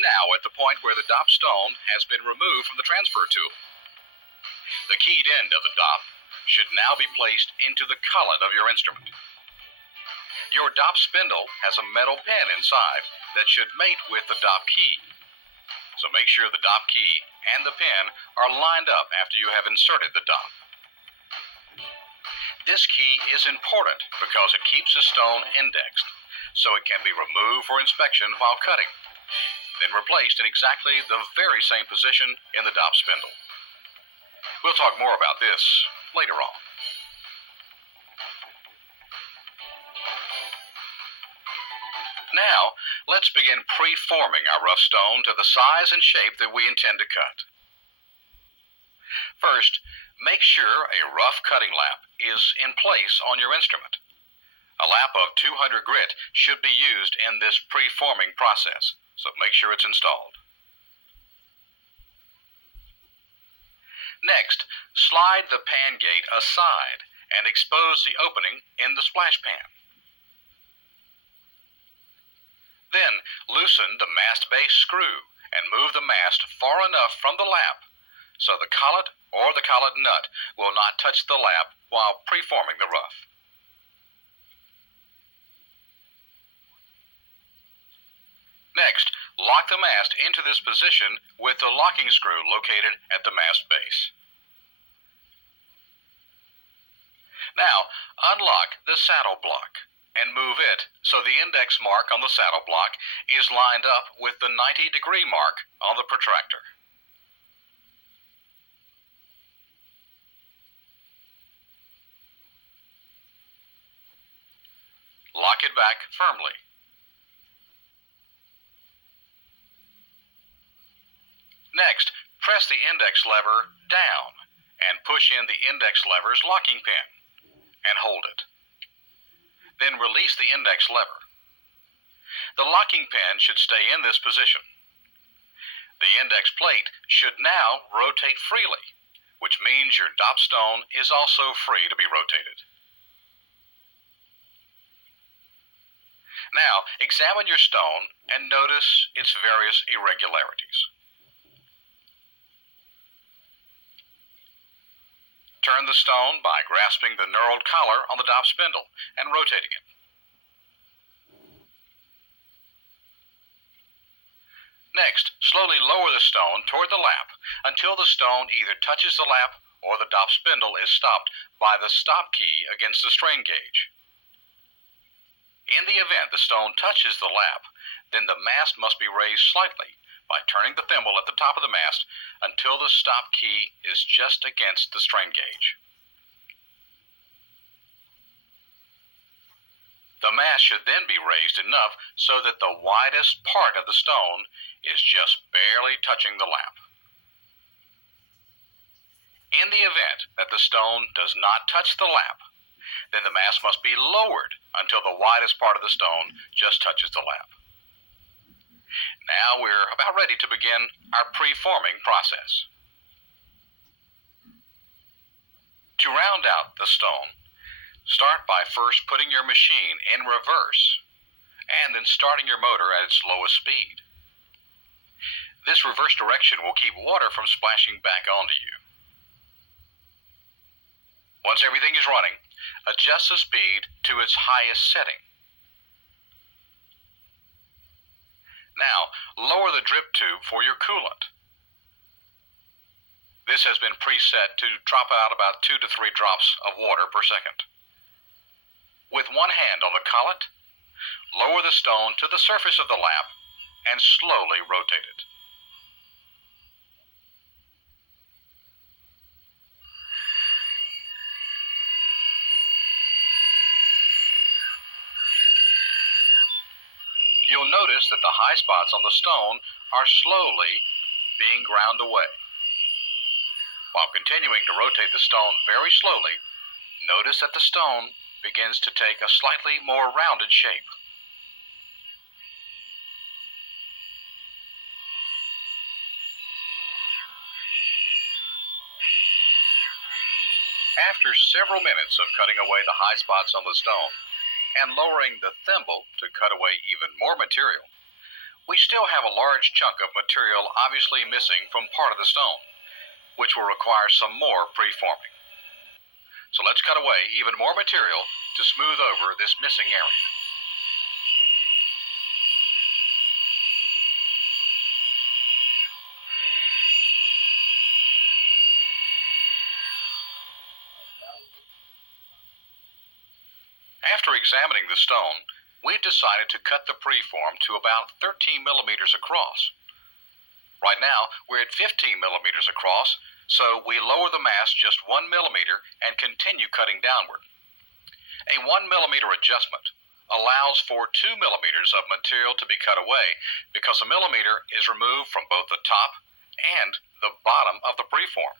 now at the point where the dop stone has been removed from the transfer tool. The keyed end of the dop should now be placed into the collet of your instrument. Your dop spindle has a metal pin inside that should mate with the dop key. So make sure the dop key and the pin are lined up after you have inserted the dop. This key is important because it keeps the stone indexed, so it can be removed for inspection while cutting, then replaced in exactly the very same position in the dop spindle. We'll talk more about this later on. Now, let's begin pre-forming our rough stone to the size and shape that we intend to cut. First, make sure a rough cutting lap is in place on your instrument. A lap of 200 grit should be used in this pre-forming process, so make sure it's installed. Next, slide the pan gate aside and expose the opening in the splash pan. Then, loosen the mast base screw and move the mast far enough from the lap so the collet or the collet nut will not touch the lap while preforming the rough. Next, lock the mast into this position with the locking screw located at the mast base. Now, unlock the saddle block and move it so the index mark on the saddle block is lined up with the 90-degree mark on the protractor. Lock it back firmly. Next, press the index lever down and push in the index lever's locking pin and hold it. Then release the index lever. The locking pin should stay in this position. The index plate should now rotate freely, which means your dop stone is also free to be rotated. Now, examine your stone and notice its various irregularities. Turn the stone by grasping the knurled collar on the dop spindle and rotating it. Next, slowly lower the stone toward the lap until the stone either touches the lap or the dop spindle is stopped by the stop key against the strain gauge. In the event the stone touches the lap, then the mast must be raised slightly by turning the thimble at the top of the mast until the stop key is just against the strain gauge. The mast should then be raised enough so that the widest part of the stone is just barely touching the lap. In the event that the stone does not touch the lap, then the mast must be lowered until the widest part of the stone just touches the lap. Now we're about ready to begin our pre-forming process. To round out the stone, start by first putting your machine in reverse and then starting your motor at its lowest speed. This reverse direction will keep water from splashing back onto you. Once everything is running, adjust the speed to its highest setting. Now, lower the drip tube for your coolant. This has been preset to drop out about 2 to 3 drops of water per second. With one hand on the collet, lower the stone to the surface of the lap and slowly rotate it. You'll notice that the high spots on the stone are slowly being ground away. While continuing to rotate the stone very slowly, notice that the stone begins to take a slightly more rounded shape. After several minutes of cutting away the high spots on the stone and lowering the thimble to cut away even more material, we still have a large chunk of material obviously missing from part of the stone, which will require some more preforming. So let's cut away even more material to smooth over this missing area. After examining the stone, we've decided to cut the preform to about 13 millimeters across. Right now, we're at 15 millimeters across, so we lower the mass just 1 millimeter and continue cutting downward. A 1 millimeter adjustment allows for 2 millimeters of material to be cut away because a millimeter is removed from both the top and the bottom of the preform.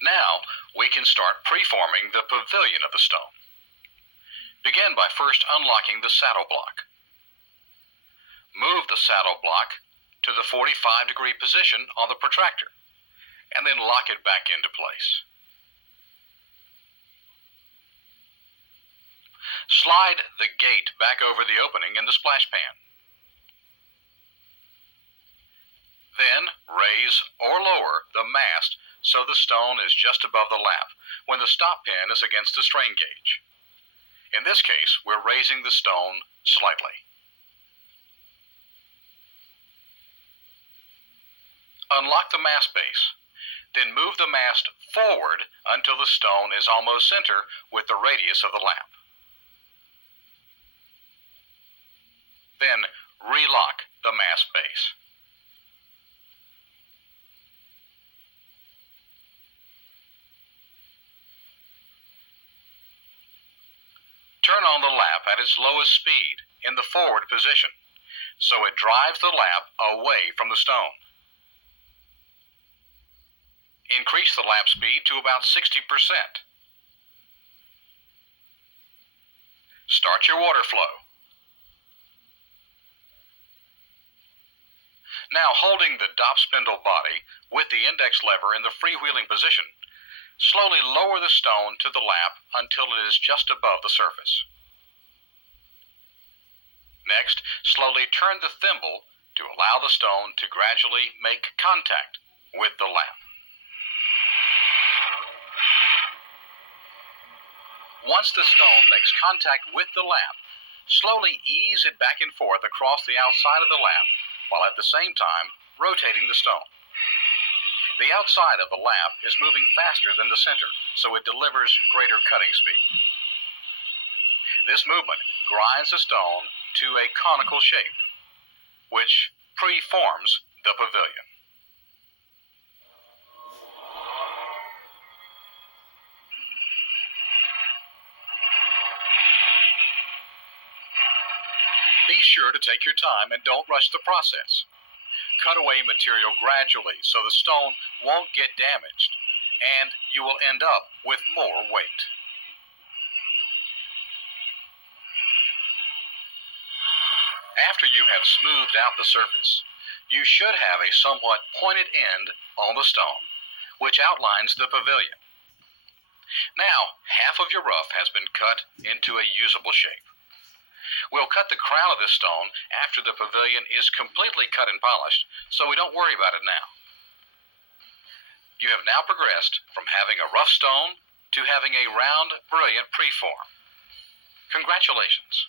Now, we can start preforming the pavilion of the stone. Begin by first unlocking the saddle block. Move the saddle block to the 45-degree position on the protractor, and then lock it back into place. Slide the gate back over the opening in the splash pan. Then raise or lower the mast so the stone is just above the lap when the stop pin is against the strain gauge. In this case, we're raising the stone slightly. Unlock the mast base, then move the mast forward until the stone is almost center with the radius of the lap. Then relock the mast base. Turn on the lap at its lowest speed in the forward position, so it drives the lap away from the stone. Increase the lap speed to about 60%. Start your water flow. Now, holding the dop spindle body with the index lever in the freewheeling position, slowly lower the stone to the lap until it is just above the surface. Next, slowly turn the thimble to allow the stone to gradually make contact with the lap. Once the stone makes contact with the lap, slowly ease it back and forth across the outside of the lap, while at the same time rotating the stone. The outside of the lap is moving faster than the center, so it delivers greater cutting speed. This movement grinds the stone to a conical shape, which preforms the pavilion. Be sure to take your time and don't rush the process. Cut away material gradually so the stone won't get damaged, and you will end up with more weight. After you have smoothed out the surface, you should have a somewhat pointed end on the stone, which outlines the pavilion. Now, half of your rough has been cut into a usable shape. We'll cut the crown of this stone after the pavilion is completely cut and polished, so we don't worry about it now. You have now progressed from having a rough stone to having a round, brilliant preform. Congratulations.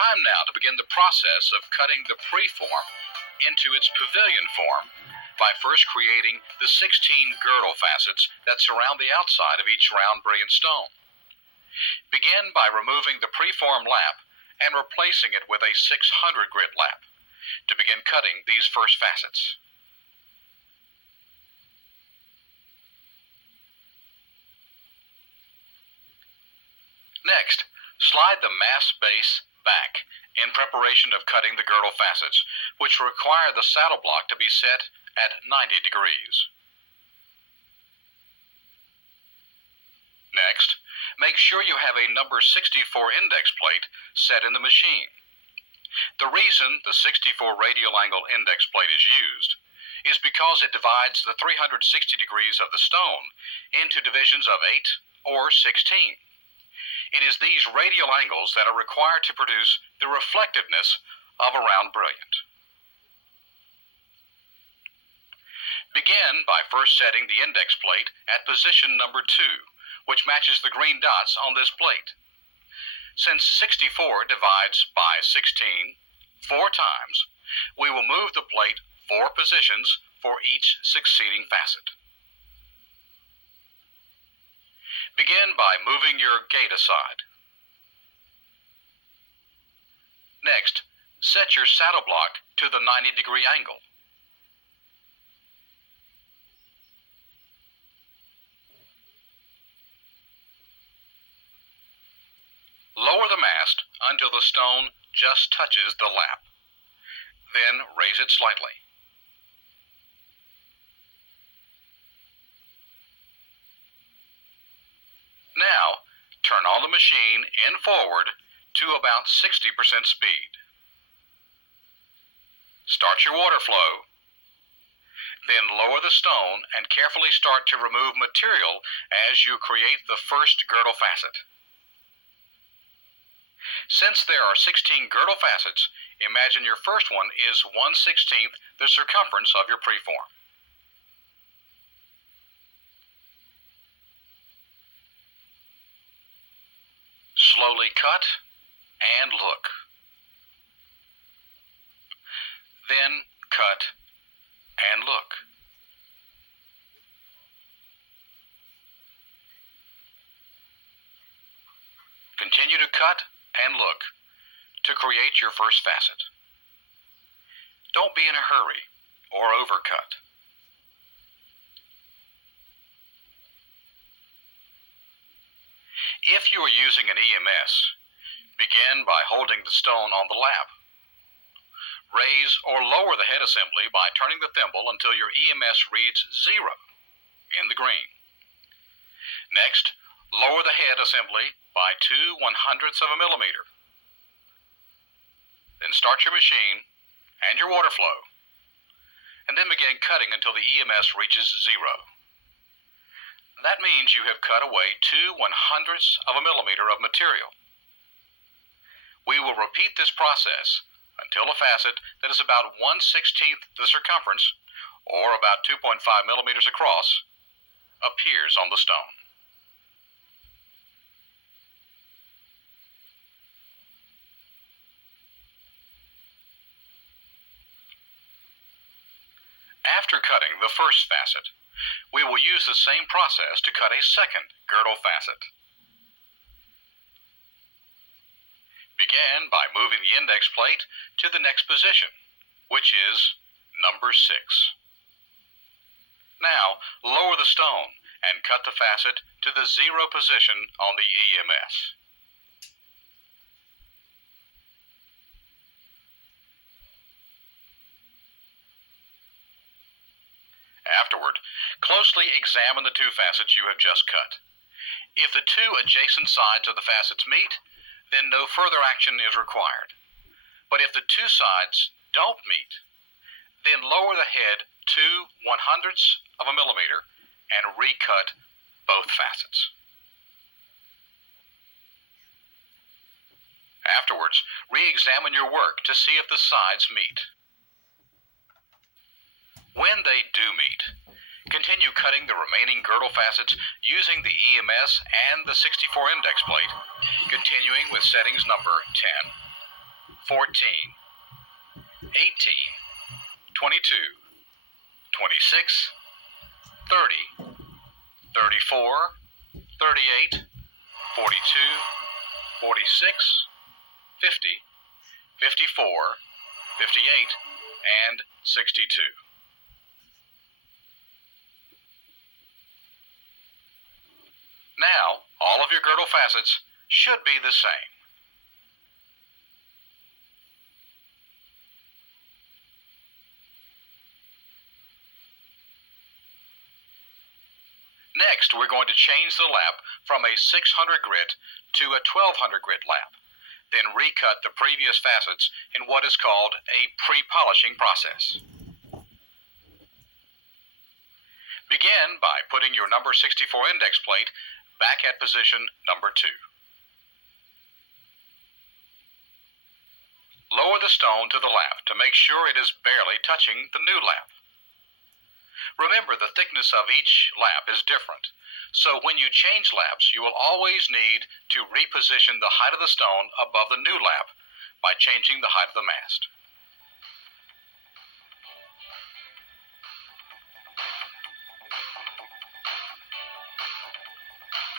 Time now to begin the process of cutting the preform into its pavilion form by first creating the 16 girdle facets that surround the outside of each round brilliant stone. Begin by removing the preform lap and replacing it with a 600 grit lap to begin cutting these first facets. Next, slide the mass base back in preparation of cutting the girdle facets, which require the saddle block to be set at 90 degrees. Next, make sure you have a number 64 index plate set in the machine. The reason the 64 radial angle index plate is used is because it divides the 360 degrees of the stone into divisions of 8 or 16. It is these radial angles that are required to produce the reflectiveness of a round brilliant. Begin by first setting the index plate at position number 2, which matches the green dots on this plate. Since 64 divides by 16 4 times, we will move the plate 4 positions for each succeeding facet. Begin by moving your gate aside. Next, set your saddle block to the 90-degree angle. Lower the mast until the stone just touches the lap. Then raise it slightly. Now, turn on the machine in forward to about 60% speed. Start your water flow. Then lower the stone and carefully start to remove material as you create the first girdle facet. Since there are 16 girdle facets, imagine your first one is 1/16 the circumference of your preform. Slowly cut and look. Then cut and look. Continue to cut and look to create your first facet. Don't be in a hurry or overcut. If you are using an EMS, begin by holding the stone on the lap. Raise or lower the head assembly by turning the thimble until your EMS reads 0 in the green. Next, lower the head assembly by 2/100ths of a millimeter. Then start your machine and your water flow, and then begin cutting until the EMS reaches 0. That means you have cut away 2/100ths of a millimeter of material. We will repeat this process until a facet that is about 1/16 the circumference, or about 2.5 millimeters across, appears on the stone. After cutting the first facet, we will use the same process to cut a second girdle facet. Begin by moving the index plate to the next position, which is number 6. Now, lower the stone and cut the facet to the 0 position on the EMS. Afterward, closely examine the 2 facets you have just cut. If the 2 adjacent sides of the facets meet, then no further action is required. But if the 2 sides don't meet, then lower the head 2/100ths of a millimeter and recut both facets. Afterwards, re-examine your work to see if the sides meet. When they do meet, continue cutting the remaining girdle facets using the EMS and the 64 index plate, continuing with settings number 10, 14, 18, 22, 26, 30, 34, 38, 42, 46, 50, 54, 58, and 62. Now, all of your girdle facets should be the same. Next, we're going to change the lap from a 600 grit to a 1200 grit lap, then recut the previous facets in what is called a pre-polishing process. Begin by putting your number 64 index plate back at position number 2. Lower the stone to the lap to make sure it is barely touching the new lap. Remember, the thickness of each lap is different, so when you change laps, you will always need to reposition the height of the stone above the new lap by changing the height of the mast.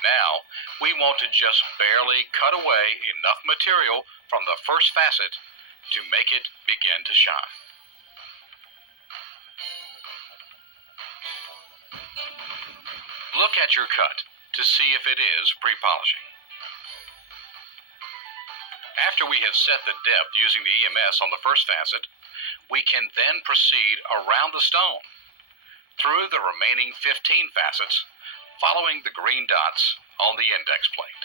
Now, we want to just barely cut away enough material from the first facet to make it begin to shine. Look at your cut to see if it is pre-polishing. After we have set the depth using the EMS on the first facet, we can then proceed around the stone through the remaining 15 facets, following the green dots on the index plate.